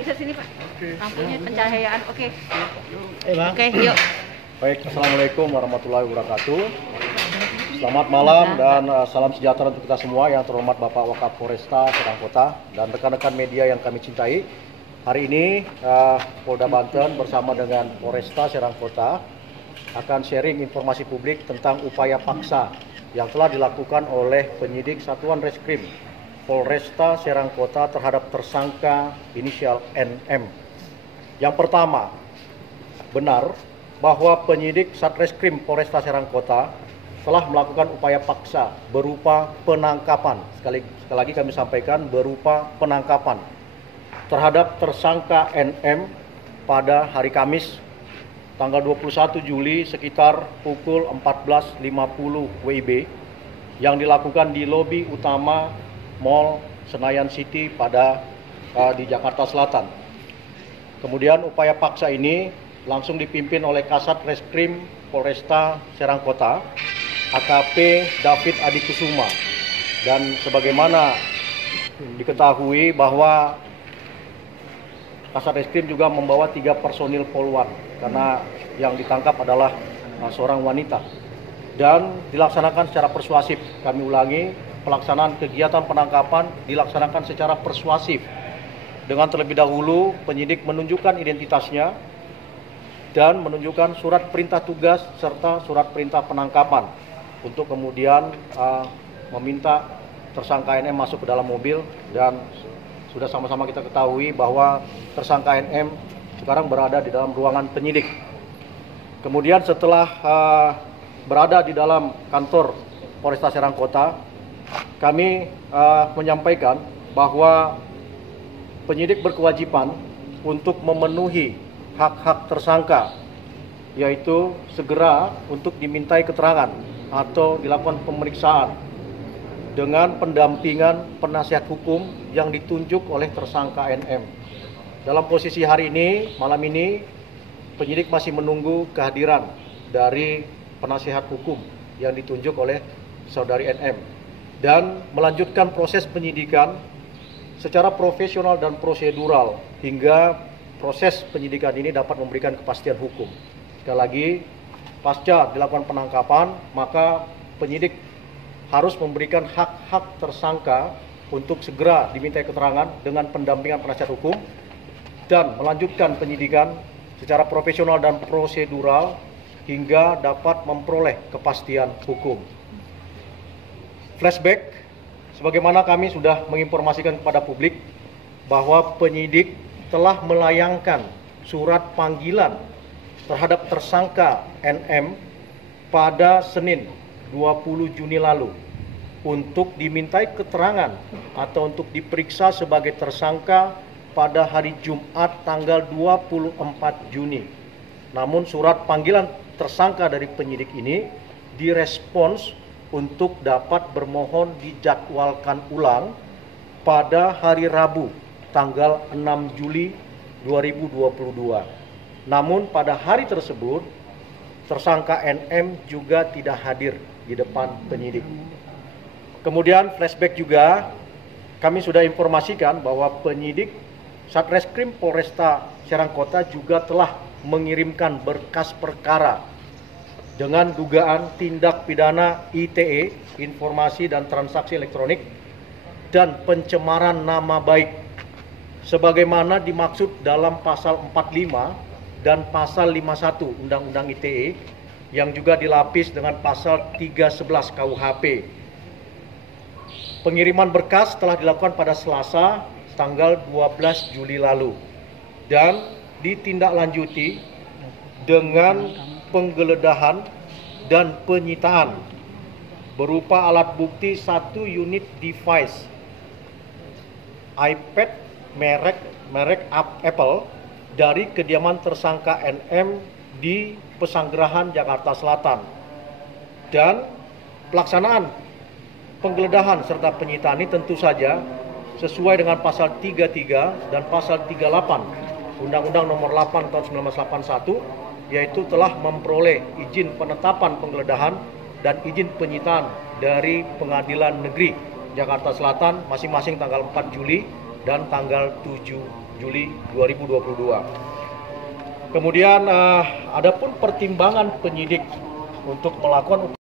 Bisa sini Pak. Lampunya pencahayaan. Oke. Bang. Oke, yuk. Baik, Assalamualaikum warahmatullahi wabarakatuh. Selamat malam dan salam sejahtera untuk kita semua. Yang terhormat Bapak Wakapolresta Serang Kota dan rekan-rekan media yang kami cintai. Hari ini Polda Banten bersama dengan Polresta Serang Kota akan sharing informasi publik tentang upaya paksa yang telah dilakukan oleh penyidik Satuan Reskrim Polresta Serang Kota terhadap tersangka inisial NM. Yang pertama, benar bahwa penyidik Satreskrim Polresta Serang Kota telah melakukan upaya paksa berupa penangkapan. Sekali lagi kami sampaikan, berupa penangkapan terhadap tersangka NM pada hari Kamis tanggal 21 Juli sekitar pukul 14.50 WIB yang dilakukan di lobi utama Mall Senayan City di Jakarta Selatan. Kemudian upaya paksa ini langsung dipimpin oleh Kasat Reskrim Polresta Serang Kota, AKP David Adi Kusuma. Dan sebagaimana diketahui bahwa Kasat Reskrim juga membawa 3 personil Polwan karena yang ditangkap adalah seorang wanita. Dan dilaksanakan secara persuasif. Kami ulangi, pelaksanaan kegiatan penangkapan dilaksanakan secara persuasif. Dengan terlebih dahulu penyidik menunjukkan identitasnya dan menunjukkan surat perintah tugas serta surat perintah penangkapan untuk kemudian meminta tersangka NM masuk ke dalam mobil. Dan sudah sama-sama kita ketahui bahwa tersangka NM sekarang berada di dalam ruangan penyidik. Kemudian setelah berada di dalam kantor Polresta Serang Kota, kami menyampaikan bahwa penyidik berkewajiban untuk memenuhi hak-hak tersangka, yaitu segera untuk dimintai keterangan atau dilakukan pemeriksaan dengan pendampingan penasihat hukum yang ditunjuk oleh tersangka NM. Dalam posisi hari ini, malam ini, penyidik masih menunggu kehadiran dari penasihat hukum yang ditunjuk oleh saudari NM dan melanjutkan proses penyidikan secara profesional dan prosedural hingga proses penyidikan ini dapat memberikan kepastian hukum. Sekali lagi, pasca dilakukan penangkapan, maka penyidik harus memberikan hak-hak tersangka untuk segera dimintai keterangan dengan pendampingan penasihat hukum dan melanjutkan penyidikan secara profesional dan prosedural hingga dapat memperoleh kepastian hukum. Flashback, sebagaimana kami sudah menginformasikan kepada publik bahwa penyidik telah melayangkan surat panggilan terhadap tersangka NM pada Senin 20 Juni lalu untuk dimintai keterangan atau untuk diperiksa sebagai tersangka pada hari Jumat tanggal 24 Juni. Namun surat panggilan tersangka dari penyidik ini direspons untuk dapat bermohon dijadwalkan ulang pada hari Rabu tanggal 6 Juli 2022. Namun pada hari tersebut tersangka NM juga tidak hadir di depan penyidik. Kemudian flashback juga, kami sudah informasikan bahwa penyidik Satreskrim Polresta Serang Kota juga telah mengirimkan berkas perkara dengan dugaan tindak pidana ITE, informasi dan transaksi elektronik, dan pencemaran nama baik sebagaimana dimaksud dalam pasal 45 dan pasal 51 Undang-Undang ITE yang juga dilapis dengan pasal 311 KUHP. Pengiriman berkas telah dilakukan pada Selasa tanggal 12 Juli lalu dan ditindaklanjuti dengan penggeledahan dan penyitaan berupa alat bukti 1 unit device iPad merek Apple dari kediaman tersangka NM di Pesanggerahan, Jakarta Selatan. Dan pelaksanaan penggeledahan serta penyitaan ini tentu saja sesuai dengan pasal 33 dan pasal 38 Undang-Undang Nomor 8 Tahun 1981, yaitu telah memperoleh izin penetapan penggeledahan dan izin penyitaan dari Pengadilan Negeri Jakarta Selatan masing-masing tanggal 4 Juli dan tanggal 7 Juli 2022. Kemudian adapun pertimbangan penyidik untuk melakukan